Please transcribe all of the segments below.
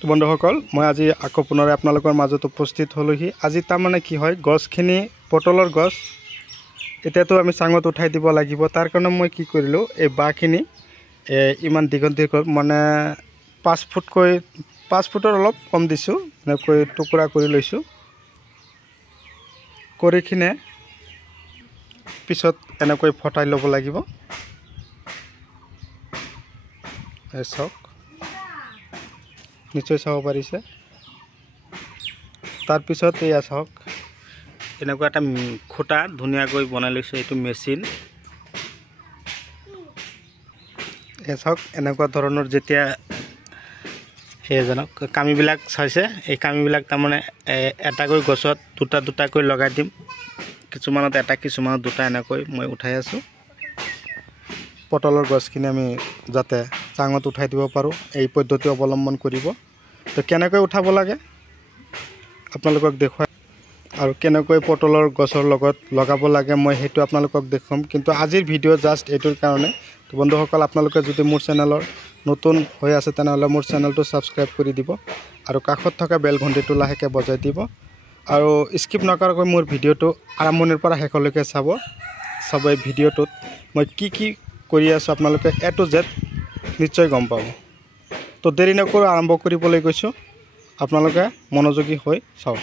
তো বন্ধুসকল মই আজি আকৌ পুনৰাই আপোনালোকৰ মাজত উপস্থিত হলোহি। আজি তাৰমানে কি হয়, গছখিনি পটলৰ গছ এতিয়াতো আমি চাঙত উঠাই দিব লাগিব। তাৰ কাৰণে মই কি কৰিলোঁ, এই বাঁহখিনি ইমান দীঘল দীঘল মানে 5 ফুটৰ অলপ কম দিছোঁ, এনেকৈ টুকুৰা কৰি লৈছোঁ। কৰি কিনে পিছত এনেকৈ ফটাই ল'ব লাগিব। এই চাওক, নিশ্চয় চাব পাৰিছে। তাৰপিছত এয়া চাওক, এনেকুৱা এটা খুঁটা ধুনীয়াকৈ বনাই লৈছোঁ। এইটো মেচিন। এই চাওক, এনেকুৱা ধৰণৰ যেতিয়া এই জানক কামিবিলাক চাইছে, এই কামিবিলাক তাৰমানে এটাকৈ গছত দুটাকৈ লগাই দিম। কিছুমানত এটা, কিছুমানত দুটা, এনেকৈ মই উঠাই আছোঁ। পটলৰ গছখিনি আমি যাতে চাঙত উঠাই দিব পাৰোঁ, এই পদ্ধতি অৱলম্বন কৰিব। তো কেনেকৈ উঠাব লাগে আপোনালোকক দেখুৱাই, আৰু কেনেকৈ পটলৰ গছৰ লগত লগাব লাগে মই সেইটো আপোনালোকক দেখুৱাম। কিন্তু আজিৰ ভিডিঅ' জাষ্ট এইটোৰ কাৰণে। তো বন্ধুসকল, আপোনালোকে যদি মোৰ চেনেলৰ নতুন হৈ আছে তেনেহ'লে মোৰ চেনেলটো ছাবস্ক্ৰাইব কৰি দিব, আৰু কাষত থকা বেল ঘণ্টিটো লাহেকৈ বজাই দিব, আৰু স্কিপ নকৰাকৈ মোৰ ভিডিঅ'টো আৰম্ভণিৰ পৰা শেষলৈকে চাব। এই ভিডিঅ'টোত মই কি কৰি আছোঁ আপোনালোকে A to Z নিশ্চয় গম পাব। তো দেৰি নকৰি আৰম্ভ কৰিবলৈ গৈছোঁ, আপোনালোকে মনোযোগী হৈ চাওক।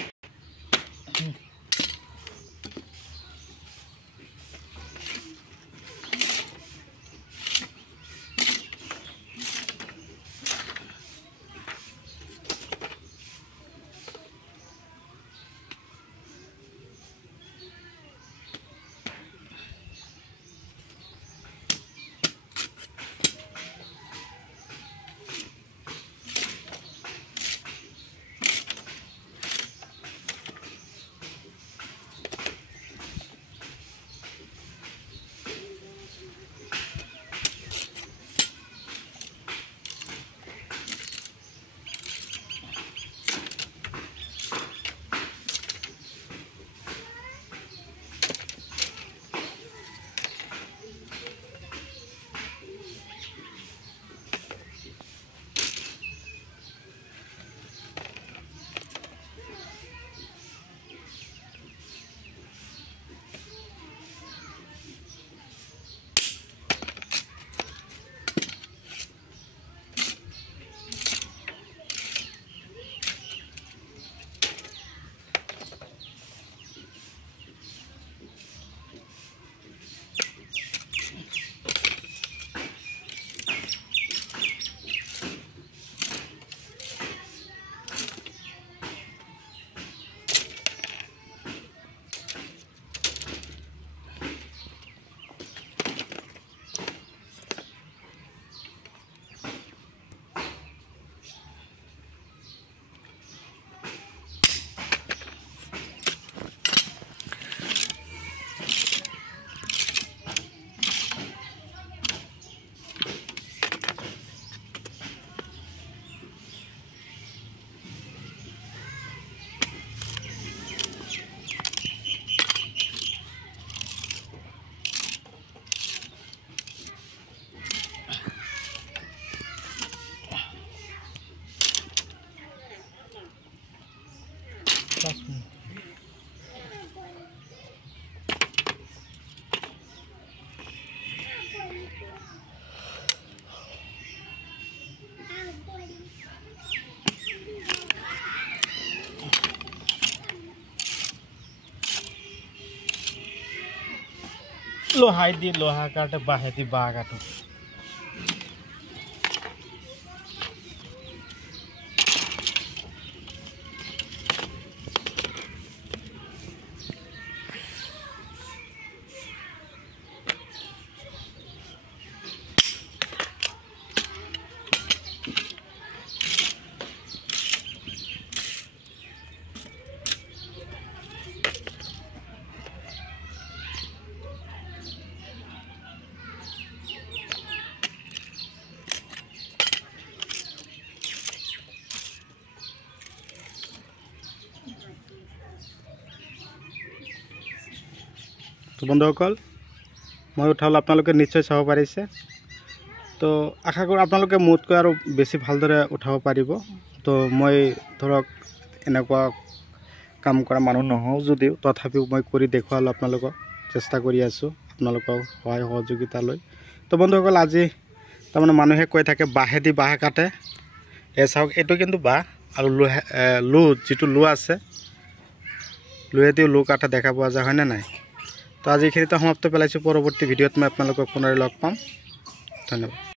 লোহাই দি লোহা কাটে, বাঁহে দি বাঁহ কাটো। তো বন্ধুসকল, মই উঠাল আপোনালোকে নিশ্চয় চাব পাৰিছে। তো আশা কৰোঁ আপোনালোকে মোতকৈ আৰু বেছি ভালদৰে উঠাব পাৰিব। তো মই ধৰক এনেকুৱা কাম কৰা মানুহ নহওঁ যদিও তথাপিও মই কৰি দেখুৱালোঁ আপোনালোকক, চেষ্টা কৰি আছোঁ আপোনালোকৰ সহায় সহযোগিতা লৈ। তো বন্ধুসকল, আজি তাৰমানে মানুহে কৈ থাকে বাঁহেদি বাঁহ কাটে। চাওক, এইটো কিন্তু বাঁহ আৰু লো যিটো লো আছে, লোহেদিও লো কাটা দেখা পোৱা যায়, হয়নে নাই? তো আজি এইখিনিতে সমাপ্ত পেলাইছোঁ। পৰৱৰ্তী ভিডিঅ'ত মই আপোনালোকক পুনৰ লগ পাম। ধন্যবাদ।